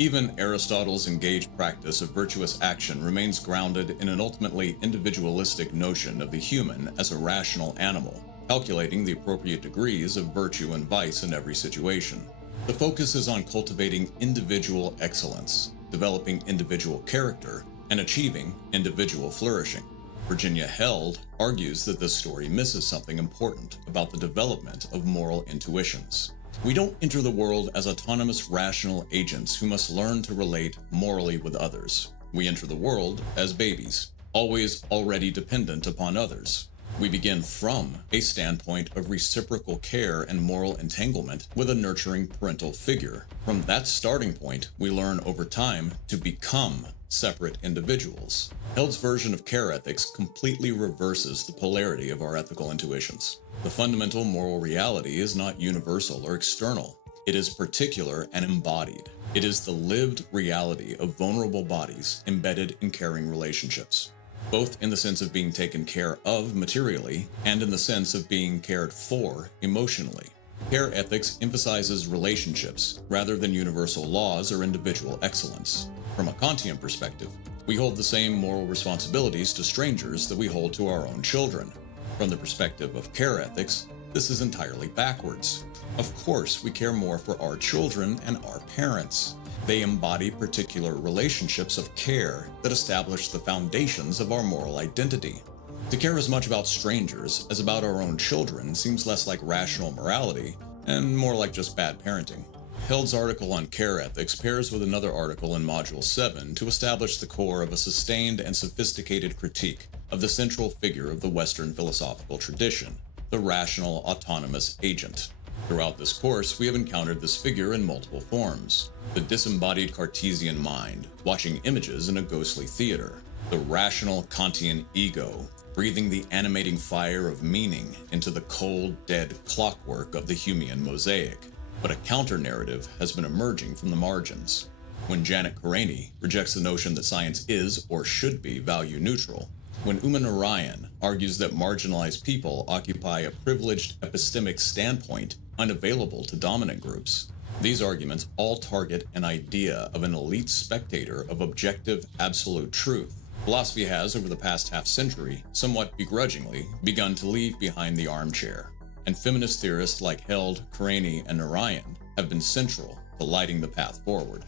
Even Aristotle's engaged practice of virtuous action remains grounded in an ultimately individualistic notion of the human as a rational animal, calculating the appropriate degrees of virtue and vice in every situation. The focus is on cultivating individual excellence, developing individual character, and achieving individual flourishing. Virginia Held argues that this story misses something important about the development of moral intuitions. We don't enter the world as autonomous rational agents who must learn to relate morally with others. We enter the world as babies, always already dependent upon others. We begin from a standpoint of reciprocal care and moral entanglement with a nurturing parental figure. From that starting point, we learn over time to become separate individuals. Held's version of care ethics completely reverses the polarity of our ethical intuitions. The fundamental moral reality is not universal or external. It is particular and embodied. It is the lived reality of vulnerable bodies embedded in caring relationships, both in the sense of being taken care of materially and in the sense of being cared for emotionally. Care ethics emphasizes relationships rather than universal laws or individual excellence. From a Kantian perspective, we hold the same moral responsibilities to strangers that we hold to our own children. From the perspective of care ethics, this is entirely backwards. Of course, we care more for our children and our parents. They embody particular relationships of care that establish the foundations of our moral identity. To care as much about strangers as about our own children seems less like rational morality and more like just bad parenting. Held's article on care ethics pairs with another article in Module 7 to establish the core of a sustained and sophisticated critique of the central figure of the Western philosophical tradition, the rational autonomous agent. Throughout this course, we have encountered this figure in multiple forms: the disembodied Cartesian mind, watching images in a ghostly theater; the rational Kantian ego, breathing the animating fire of meaning into the cold, dead clockwork of the Humean mosaic. But a counter-narrative has been emerging from the margins. When Janet Karani rejects the notion that science is or should be value-neutral, when Uma Narayan argues that marginalized people occupy a privileged epistemic standpoint unavailable to dominant groups, these arguments all target an idea of an elite spectator of objective, absolute truth. Philosophy has, over the past half-century, somewhat begrudgingly, begun to leave behind the armchair, and feminist theorists like Held, Karani, and Narayan have been central to lighting the path forward.